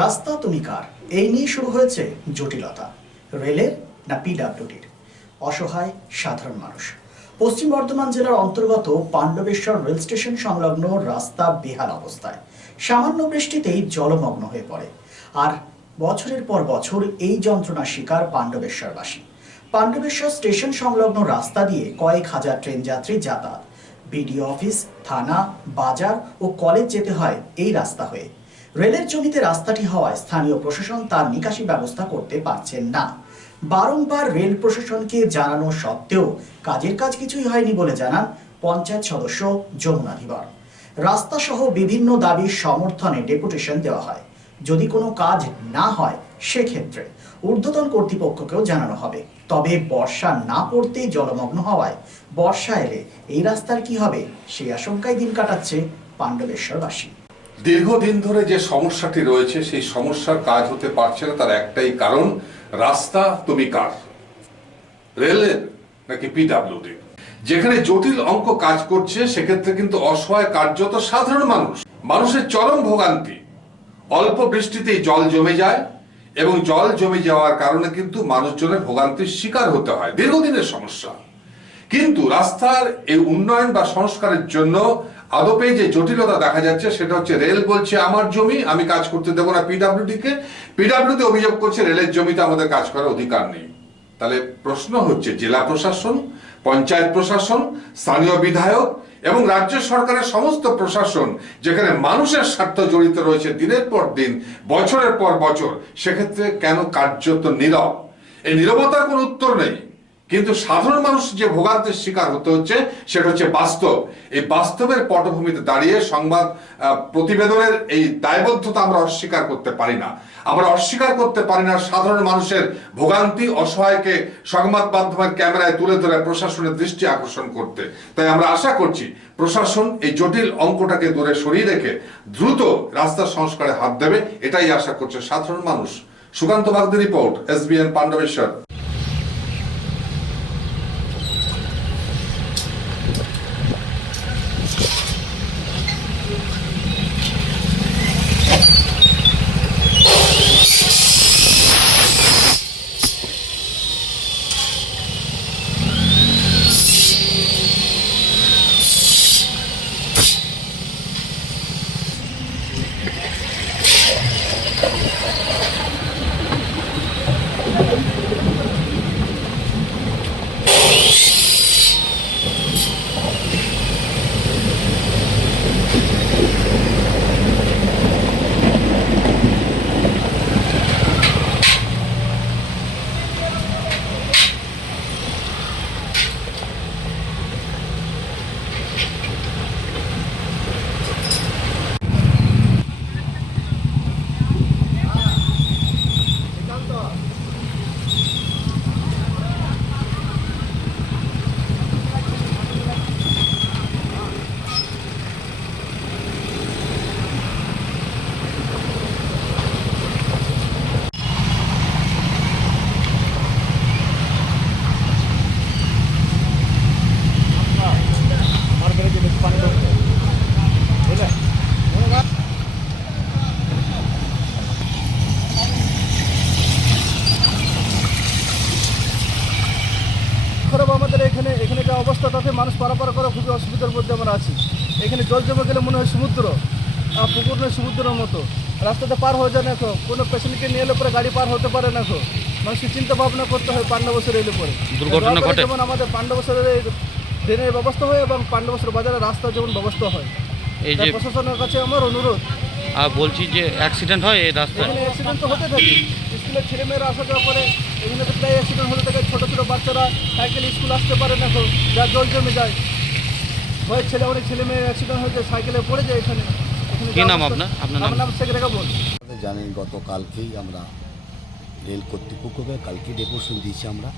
রাস্তা তুমি কার এই নিয়ে শুরু হয়েছে জটিলতা। রেলের না পিডব্লিউডির? অসহায় সাধারণ মানুষ। পশ্চিম বর্ধমান জেলার অন্তর্গত পাণ্ডবেশ্বর রেল স্টেশন সংলগ্ন রাস্তা বেহাল অবস্থায়। সামান্য বৃষ্টিতেই জলমগ্ন হয়ে পড়ে। আর বছরের পর বছর এই যন্ত্রণার শিকার পাণ্ডবেশ্বরবাসী। পাণ্ডবেশ্বর স্টেশন সংলগ্ন রাস্তা দিয়ে কয়েক হাজার ট্রেন যাত্রী যাতায়াত। বিডিও অফিস, থানা, বাজার ও কলেজ যেতে হয় এই রাস্তা হয়ে। রেলের জমিতে রাস্তাটি হওয়ায় স্থানীয় প্রশাসন তার নিকাশি ব্যবস্থা করতে পারছেন না। বারংবার রেল প্রশাসনকে জানানো সত্ত্বেও কাজের কাজ কিছুই হয়নি বলে জানান পঞ্চায়েত সদস্য যমুনা ধীবর। রাস্তা সহ বিভিন্ন দাবির সমর্থনে ডেপুটেশন দেওয়া হয়। যদি কোনো কাজ না হয় সেক্ষেত্রে ঊর্ধ্বতন কর্তৃপক্ষকেও জানানো হবে। তবে বর্ষা না পড়তেই জলমগ্ন হওয়ায় বর্ষা এলে এই রাস্তার কি হবে সেই আশঙ্কায় দিন কাটাচ্ছে পাণ্ডবেশ্বরবাসী। দীর্ঘদিন ধরে যে সমস্যাটি রয়েছে সেই সমস্যার কাজ হতে পারছে না, তার একটাই কারণ, রাস্তা তুমি কার, রেলের নাকি পিডব্লিউডি? যেখানে জটিল অঙ্ক কাজ করছে সেক্ষেত্রে কিন্তু অসহায় কার্যত সাধারণ মানুষের চরম ভোগান্তি। অল্প বৃষ্টিতেই জল জমে যায় এবং জল জমে যাওয়ার কারণে কিন্তু মানুষজনের ভোগান্তির শিকার হতে হয়, দীর্ঘদিনের সমস্যা। কিন্তু রাস্তার এই উন্নয়ন বা সংস্কারের জন্য আদপে যে জটিলতা দেখা যাচ্ছে সেটা হচ্ছে, রেল বলছে আমার জমি, আমি কাজ করতে দেবো না পিডব্লিউডি কে। পিডব্লিউডি অভিযোগ করছে রেলের জমিতে আমাদের কাজ করার অধিকার নেই। তাহলে প্রশ্ন হচ্ছে, জেলা প্রশাসন, পঞ্চায়েত প্রশাসন, স্থানীয় বিধায়ক এবং রাজ্য সরকারের সমস্ত প্রশাসন, যেখানে মানুষের স্বার্থ জড়িত রয়েছে দিনের পর দিন, বছরের পর বছর, সেক্ষেত্রে কেন কার্যত নীরব? এই নীরবতার কোনো উত্তর নেই। কিন্তু সাধারণ মানুষ যে ভোগান্তির শিকার হতে হচ্ছে সেটা হচ্ছে বাস্তব। এই বাস্তবের পটভূমিতে দাঁড়িয়ে সংবাদ প্রতিবেদনের এই দায়বদ্ধতা আমরা অস্বীকার করতে পারি না। আমরা অস্বীকার করতে পারি না সাধারণ মানুষের ভোগান্তি, অসহায়কে সংবাদ মাধ্যমের ক্যামেরায় তুলে ধরে প্রশাসনের দৃষ্টি আকর্ষণ করতে। তাই আমরা আশা করছি প্রশাসন এই জটিল অঙ্কটাকে দূরে সরিয়ে রেখে দ্রুত রাস্তা সংস্কারে হাত দেবে, এটাই আশা করছে সাধারণ মানুষ। Sukanta Bagdi report, SBN Pandabeswar. আমাদের এখানে যা অবস্থা, তাতে মানুষ পারাপার করা খুবই অসুবিধার মধ্যে আমরা আছি। এখানে জল জমে গেলে মনে হয় সমুদ্র, পুকুর নয় সমুদ্রের মতো। রাস্তাতে পার হয়ে যায় না, কোনো পেশেন্টকে নিয়ে এলে পরে গাড়ি পার হতে পারে না। মানুষকে চিন্তা ভাবনা করতে হয় পাণ্ডবেশ্বর এলে পরে দুর্ঘটনা ঘটে। যেমন আমাদের পাণ্ডবেশ্বরের ড্রেনের ব্যবস্থা হয় এবং পাণ্ডবেশ্বর বাজারে রাস্তা যেমন ব্যবস্থা হয়, এই যে প্রশাসনের কাছে আমার অনুরোধ। আর বলছি যে অ্যাক্সিডেন্ট হয় এই রাস্তায়, অ্যাক্সিডেন্ট তো হতে থাকে। স্কুলের ছেলেমেয়েরা আসা যাওয়া করে, এখানে তো প্রায় অ্যাক্সিডেন্ট হতে থাকে। ছোটো ছোটো বাচ্চারা সাইকেল স্কুল আসতে পারে না, যা জল জমে যায়। ভয়ের ছেলে, অনেক ছেলে মেয়ে অ্যাক্সিডেন্ট হয়েছে, সাইকেলে পড়ে যায়। এখানে কি নাম আপনার? আপনার নাম শেখ রেখা বল। জানেন গতকালকেই আমরা রেল কর্তৃপক্ষকে কালকে ডেপুটেশন দিয়েছি। আমরা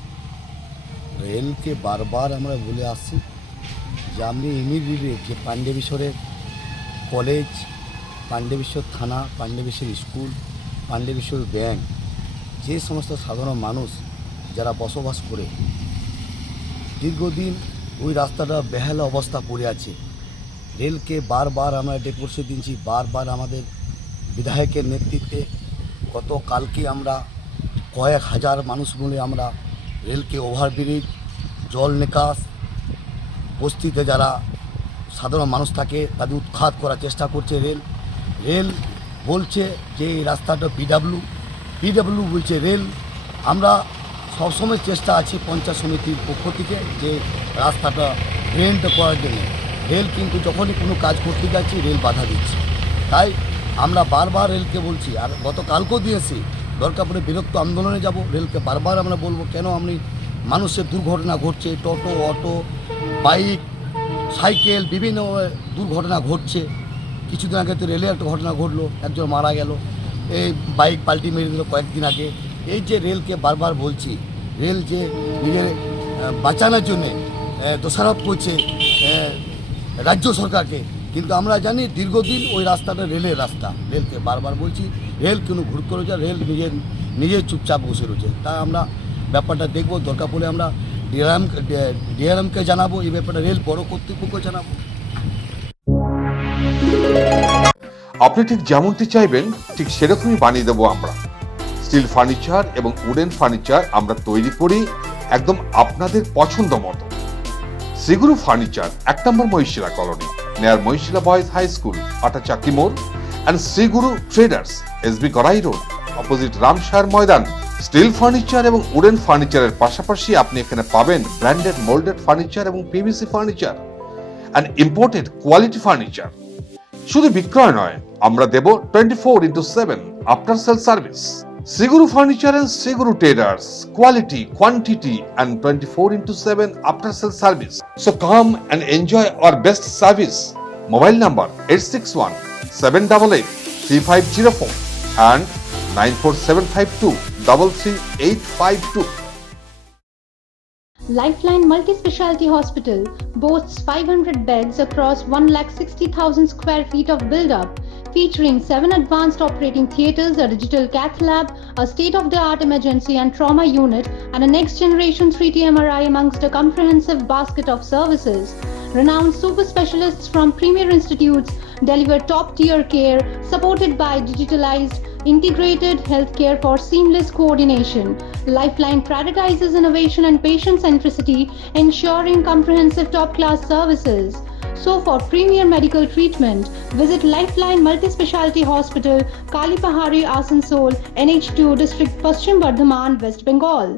রেলকে বারবার আমরা বলে আসছি যে আপনি ইমিডিয়েট যে পাণ্ডবেশ্বরের কলেজ, পাণ্ডবেশ্বর থানা, পাণ্ডবেশ্বর স্কুল, পাণ্ডবেশ্বর ব্যাংক, যে সমস্ত সাধারণ মানুষ যারা বসবাস করে দীর্ঘদিন ওই রাস্তাটা বেহাল অবস্থা পড়ে আছে। রেলকে বারবার আমরা ডেপুটেশন দিয়েছি, বারবার আমাদের বিধায়কের নেতৃত্বে গতকালকে আমরা কয়েক হাজার মানুষ মিলে আমরা রেলকে ওভারব্রিজ, জল নিকাশ, বস্তিতে যারা সাধারণ মানুষ থাকে তাদের উৎখাত করার চেষ্টা করছে রেল বলছে যে এই রাস্তাটা পিডাব্লিউ বলছে রেল। আমরা সবসময় চেষ্টা আছি পঞ্চায়েত সমিতির পক্ষ থেকে যে রাস্তাটা ড্রেনটা করার জন্য। রেল কিন্তু যখনই কোনো কাজ করতে যাচ্ছি রেল বাধা দিচ্ছে। তাই আমরা বারবার রেলকে বলছি, আর গতকালকেও দিয়েছি, দরকার পড়ে বিরক্ত আন্দোলনে যাব। রেলকে বারবার আমরা বলবো কেন আপনি মানুষের দুর্ঘটনা ঘটছে, টোটো, অটো, বাইক, সাইকেল, বিভিন্ন দুর্ঘটনা ঘটছে। কিছুদিন আগে তো রেলে একটা ঘটনা ঘটলো, একজন মারা গেল, এই বাইক পাল্টি মেরে দিল কয়েকদিন আগে। এই যে রেলকে বারবার বলছি, রেল যে নিজের বাঁচানোর জন্যে দোষারোপ করছে রাজ্য সরকারকে, কিন্তু আমরা জানি দীর্ঘদিন ওই রাস্তাটা রেলের রাস্তা। রেলকে বারবার বলছি রেল কোনো ঘুর করে যায়, রেল নিজের চুপচাপ বসে রয়েছে। তাই আমরা ব্যাপারটা দেখব, দরকার পড়লে আমরা ডিআরএমকে জানাবো, এই ব্যাপারটা রেল বড় কর্তৃপক্ষকে জানাবো। আপনি ঠিক যেমনটি চাইবেন ঠিক সেরকমই বানিয়ে দেবো আমরা। স্টিল ফার্নিচার এবং উডেন ফার্নিচার আমরা তৈরি করি একদম আপনাদের পছন্দ মতো। Shriguru furniture 1 number Mahishila colony, near Mahishila boys high school, Atachaki মোড়, and Shriguru traders, SB Gorai road, opposite Ramshar ময়দান। স্টিল ফার্নিচার এবং উডেন ফার্নিচারের পাশাপাশি আপনি এখানে পাবেন ব্র্যান্ডেড মোল্ডেড ফার্নিচার এবং PVC furniture and imported quality furniture. শুধু বিক্রয় নয়, আমরা দেব 24/7 after sale service. Siguru Furniture and Siguru Traders, quality, quantity and 24/7 after sale service. So come and enjoy our best service. Mobile number 861-788-3504 and 94752-33852. Lifeline Multi-Speciality Hospital boasts 500 beds across 160,000 square feet of build-up, featuring 7 advanced operating theatres, a digital cath lab, a state-of-the-art emergency and trauma unit, and a next-generation 3D MRI amongst a comprehensive basket of services. Renowned super specialists from premier institutes deliver top-tier care, supported by digitalized, integrated healthcare for seamless coordination. Lifeline prioritizes innovation and patient centricity, ensuring comprehensive top-class services. So for premier medical treatment, visit Lifeline Multi-Speciality Hospital, Kalipahari, Asansol, NH2 District, Paschim Bardhaman, West Bengal.